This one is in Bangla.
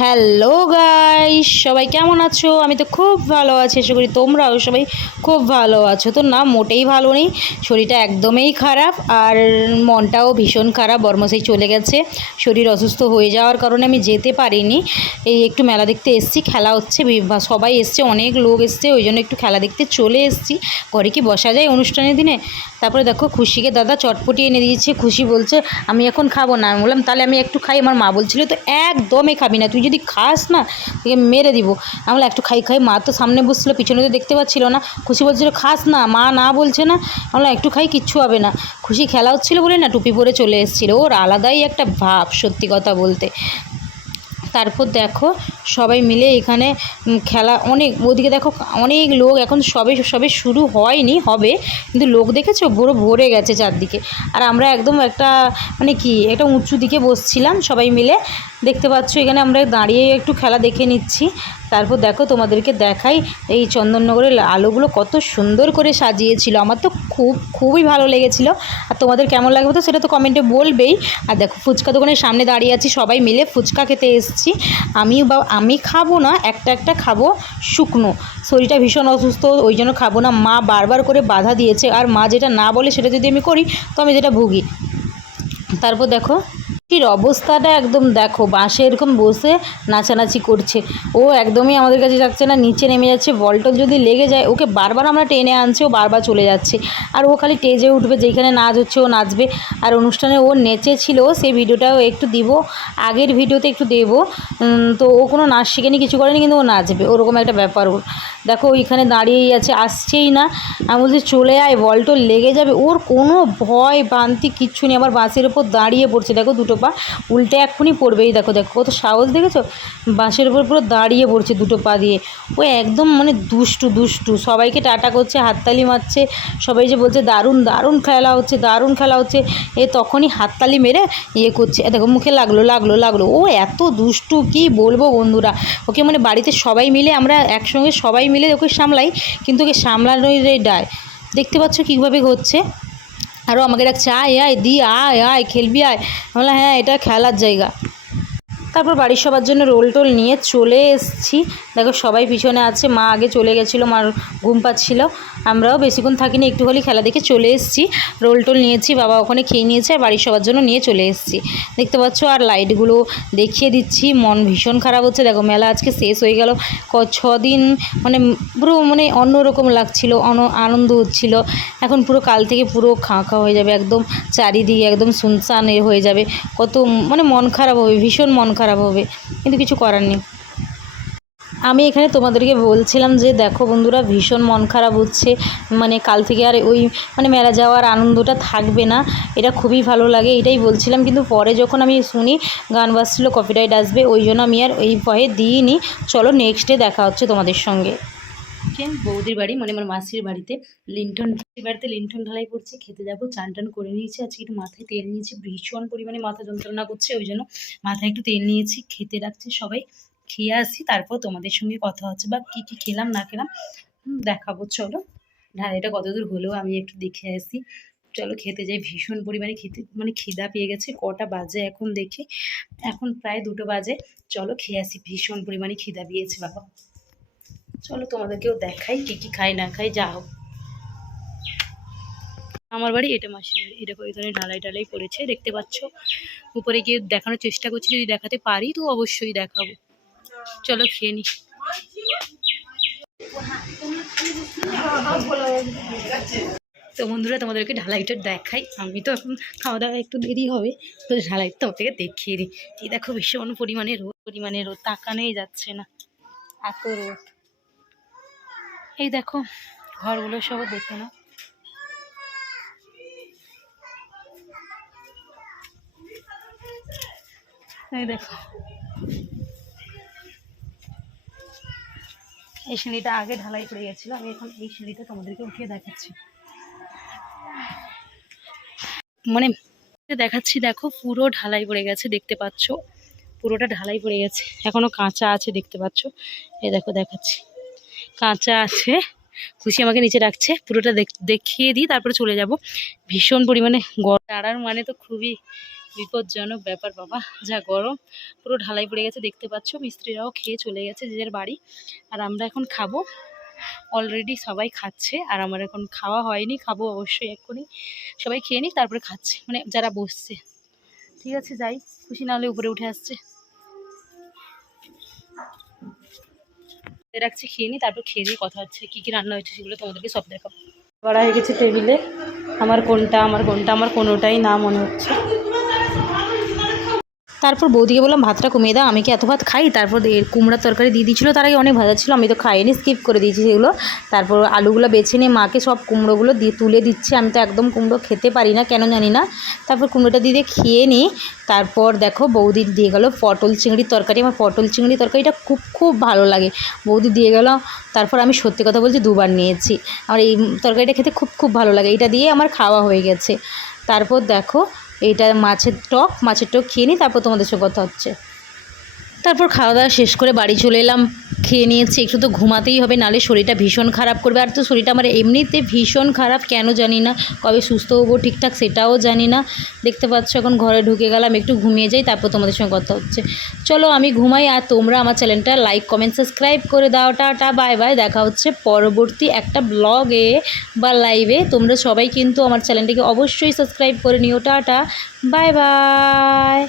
হ্যালো গাইস, সবাই কেমন আছো? আমি তো খুব ভালো আছি, আশা করি তোমরাও সবাই খুব ভালো আছো। তো না, মোটেই ভালো নেই, শরীরটা একদমই খারাপ আর মনটাও ভীষণ খারাপ। বর্মশাই চলে গেছে, শরীর অসুস্থ হয়ে যাওয়ার কারণে আমি যেতে পারিনি। এই একটু মেলা দেখতে এসেছি, খেলা হচ্ছে, সবাই এসছে, অনেক লোক এসছে, ওই জন্য একটু খেলা দেখতে চলে এসেছি। ঘরে কি বসা যায় অনুষ্ঠানের দিনে? তারপরে দেখো খুশিকে দাদা চটপটি এনে দিয়েছে। খুশি বলছে আমি এখন খাবো না। আমি বললাম তাহলে আমি একটু খাই। আমার মা বলছিল তো একদমই খাবি না, তুই যদি খাস না তোকে মেরে দিব। আমি বললাম একটু খাই খাই। মা তো সামনে বসছিল, পিছনে তো দেখতে পাচ্ছিল না। খুশি বলছিল খাস না, মা না বলছে না। আমি বললাম একটু খাই, কিচ্ছু হবে না। খুশি খেলা হচ্ছিলো বলে না টুপি পরে চলে এসেছিলো, ওর আলাদাই একটা ভাব, সত্যি কথা বলতে। তারপর দেখো সবাই মিলে এখানে খেলা, অনেক ওদিকে দেখো অনেক লোক, এখন সবে সবে শুরু হয়নি, হবে, কিন্তু লোক দেখেছো পুরো ভরে গেছে চারদিকে। আর আমরা একদম একটা মানে কি একটা উঁচু দিকে বসছিলাম সবাই মিলে, দেখতে পাচ্ছ এখানে আমরা দাঁড়িয়ে একটু খেলা দেখে নিচ্ছি। তারপর দেখো তোমাদেরকে দেখাই, এই চন্দননগরের আলোগুলো কত সুন্দর করে সাজিয়েছিল, আমার তো খুবই ভালো লেগেছিল। আর তোমাদের কেমন লাগবে তো সেটা তো কমেন্টে বলবেই। আর দেখো ফুচকা দোকানের সামনে দাঁড়িয়ে আছি, সবাই মিলে ফুচকা খেতে এসেছি। আমি খাবো না, একটা খাবো শুকনো, শরীরটা ভীষণ অসুস্থ, ওই জন্য খাবো না। মা বারবার করে বাধা দিয়েছে, আর মা যেটা না বলে সেটা যদি আমি করি তো আমি যেটা ভুগি। তারপর দেখো এর অবস্থাটা একদম দেখো, বাসে এরকম বসে নাচানাচি করছে। ও একদমই আমাদের কাছে যাচ্ছে না, নিচে নেমে যাচ্ছে। বলটল যদি লেগে যায়, ওকে বারবার আমরা টেনে আনছি, ও বারবার চলে যাচ্ছে। আর ও খালি স্টেজে উঠবে, যেখানে নাচ হচ্ছে ও নাচবে। আর অনুষ্ঠানে ও নেচেছিল, সেই ভিডিওটাও একটু দিব, আগের ভিডিওতে একটু দেবো। তো ও কোনো নাচ শিখেনি, কিছু করেনি, কিন্তু ও নাচবে, ওরকম একটা ব্যাপার ওর। দেখো ওইখানে দাঁড়িয়েই আছে, আসছেই না। আমি বলছি চলে আয়, বলটল লেগে যাবে। ওর কোনো ভয় ভ্রান্তি কিচ্ছু নেই, আবার বাসের ওপর দাঁড়িয়ে পড়ছে। দেখো দুটো পা উল্টে এক্ষুনি পড়বেই, দেখো দেখো কত সাহস, দেখেছো? বাসের উপর পুরো দাঁড়িয়ে পড়ছে দুটো পা দিয়ে। ও একদম মানে দুষ্টু দুষ্টু, সবাইকে টাটা করছে, হাততালি মারছে। সবাই যে বলছে দারুণ দারুণ খেলা হচ্ছে, দারুণ খেলা হচ্ছে, এ তখনই হাততালি মেরে ইয়ে করছে। দেখো মুখে লাগলো লাগলো লাগলো। ও এত দুষ্টু কি বলবো বন্ধুরা। ওকে মানে বাড়িতে সবাই মিলে, আমরা একসঙ্গে সবাই মিলে ওকে সামলাই, কিন্তু ওকে সামলানোই দায়। দেখতে পাচ্ছ কীভাবে হচ্ছে। আরও আমাকে ডাকছে আয় আয় দি, আয় আয় খেলবি আয়। বললাম হ্যাঁ, এটা খেলার জায়গা। তারপর বাড়ির সবার জন্য রোল টোল নিয়ে চলে এসেছি। দেখো সবাই পিছনে আছে, মা আগে চলে গেছিলো, মার ঘুম পাচ্ছিলো। আমরাও বেশিক্ষণ থাকিনি, একটু হলেই খেলা দেখে চলে এসেছি। রোল টোল নিয়েছি, বাবা ওখানে খেয়ে নিয়েছে, আর বাড়ির সবার জন্য নিয়ে চলে এসেছি। দেখতে পাচ্ছ, আর লাইটগুলো দেখিয়ে দিচ্ছি। মন ভীষণ খারাপ হচ্ছে, দেখো মেলা আজকে শেষ হয়ে গেল। 6 দিন মানে পুরো মানে অন্যরকম লাগছিল, আনন্দ হচ্ছিল। এখন পুরো কাল থেকে পুরো খাঁ খাঁ হয়ে যাবে, একদম চারিদিকে একদম শুনশান হয়ে যাবে। কত মানে মন খারাপ হবে, ভীষণ মন খারাপ হবে, কিন্তু কিছু করার নেই। আমি এখানে তোমাদেরকে বলছিলাম যে দেখো বন্ধুরা, ভীষণ মন খারাপ হচ্ছে, মানে কাল থেকে আর ওই মানে মেলা যাওয়ার আনন্দটা থাকবে না। এটা খুবই ভালো লাগে, এটাই বলছিলাম। কিন্তু পরে যখন আমি শুনি গান বাজছিল, কপিরাইট আসবে, ওই জন্য আমি আর এই ভয়ে দিইনি। চলো নেক্সট ডে দেখা হচ্ছে তোমাদের সঙ্গে। বৌদির বাড়ি মানে আমার মাসির বাড়িতে লিন্টন ঢালাই করছে, খেতে যাবো। চান টান করে নিয়েছি, আজকে একটু মাথায় তেল নিয়েছি, ভীষণ পরিমাণে মাথা যন্ত্রণা করছে, ওই জন্য মাথায় একটু তেল নিয়েছি। খেতে রাখছে সবাই, খেয়ে আসি, তারপর তোমাদের সঙ্গে কথা হচ্ছে, বা কী কী খেলাম না খেলাম দেখাবো। চলো ঢালাইটা কতদূর হলেও আমি একটু দেখে আসি। চলো খেতে যাই, ভীষণ পরিমাণে খেতে মানে খিদা পেয়ে গেছে। কটা বাজে এখন দেখি, এখন প্রায় 2টো বাজে। চলো খেয়ে আসি, ভীষণ পরিমাণে খিদা পেয়েছে বাবা। চলো তোমাদেরকেও দেখাই কী কী খাই না খাই, যা হোক। আমার বাড়ি এটা, মাসির বাড়ি। এটা এখানে ঢালাই ঢালাই করেছে, দেখতে পাচ্ছ। উপরে গিয়ে দেখানোর চেষ্টা করছি, যদি দেখাতে পারি তো অবশ্যই দেখাবো। চলো খেয়ে নি। তো বন্ধুরা তোমাদেরকে ঢালাইটা দেখাই। আমি তো এখন খাওয়া দাওয়া একটু দেরি হবে, তো ঢালাইটা তোমাদেরকে দেখিয়ে দিই। এই দেখো ভীষণ পরিমাণে রোদ, তাকানোই যাচ্ছে না, এত রোদ। এই দেখো ঘরগুলো সব দেখে না, এই দেখো। এই সিঁড়িটা আগে ঢালাই পড়ে গেছিলো, আমি এখন এই সিঁড়িটা তোমাদেরকে উঠিয়ে দেখাচ্ছি, মানে দেখাচ্ছি। দেখো পুরো ঢালাই পড়ে গেছে, দেখতে পাচ্ছ, পুরোটা ঢালাই পড়ে গেছে, এখনো কাঁচা আছে, দেখতে পাচ্ছ। এই দেখো দেখাচ্ছি, কাঁচা আছে। খুশি আমাকে নিচে রাখছে, পুরোটা দেখিয়ে দিই, তারপরে চলে যাব। ভীষণ পরিমাণে গরম, দাঁড়ার মানে তো খুবই বিপজ্জনক ব্যাপার বাবা, যা গরম, পুরো ঢালাই পড়ে গেছে দেখতে পাচ্ছ। মিস্ত্রিরাও খেয়ে চলে গেছে যে যার বাড়ি, আর আমরা এখন খাবো। অলরেডি সবাই খাচ্ছে আর আমার এখন খাওয়া হয়নি, খাবো অবশ্যই এক্ষুনি। সবাই খেয়ে নিক তারপরে খাচ্ছে, মানে যারা বসছে। ঠিক আছে যাই, খুশি না হলে উপরে উঠে আসছে। রাখছি, খেয়ে নিই, তারপর খেয়ে দিয়ে কথা হচ্ছে। কী কী রান্না হয়েছে সেগুলো তোমাদেরকে সব দেখাবো। বাড়া হয়ে গেছে টেবিলে, আমার কোনটা আমার কোনোটাই না মনে হচ্ছে। তারপর বৌদিকে বললাম ভাতটা কমিয়ে দাও, আমি কি এত ভাত খাই। তারপর কুমড়ার তরকারি দিয়ে দিয়েছিলো, তার আগে অনেক ভাজা ছিল, আমি তো খাইনি, স্কিপ করে দিয়েছি সেগুলো। তারপর আলুগুলো বেছে নিয়ে মাকে সব কুমড়োগুলো দিয়ে তুলে দিচ্ছে। আমি তো একদম কুমড়ো খেতে পারি না, কেন জানি না। তারপর কুমড়োটা দিয়ে খেয়ে নিই। তারপর দেখো বৌদি দিয়ে গেল পটল চিংড়ির তরকারি। আমার পটল চিংড়ি তরকারিটা খুব খুব ভালো লাগে, বৌদি দিয়ে গেল। তারপর আমি সত্যি কথা বলছি, দুবার নিয়েছি। আমার এই তরকারিটা খেতে খুব খুব ভালো লাগে, এটা দিয়ে আমার খাওয়া হয়ে গেছে। তারপর দেখো এইটা মাছের টক খেয়ে নিই, তারপর তোমাদের সঙ্গে কথা হচ্ছে। তারপর খাওয়া দাওয়া শেষ করে বাড়ি চলে এলাম, খেয়ে নিয়েছি। একটু তো ঘুমাতেই হবে, নাহলে শরীরটা ভীষণ খারাপ করবে। আর তো শরীরটা আমার এমনিতে ভীষণ খারাপ, কেন জানি না, কবে সুস্থ হবো ঠিকঠাক সেটাও জানি না। দেখতে পাচ্ছ এখন ঘরে ঢুকে গেলাম, একটু ঘুমিয়ে যাই, তারপর তোমাদের সঙ্গে কথা হচ্ছে। চলো আমি ঘুমাই, আর তোমরা আমার চ্যানেলটা লাইক কমেন্ট সাবস্ক্রাইব করে দাও। টাটা বাই বাই, দেখা হচ্ছে পরবর্তী একটা ব্লগে বা লাইভে। তোমরা সবাই কিন্তু আমার চ্যানেলটিকে অবশ্যই সাবস্ক্রাইব করে নিও। Tata bye bye.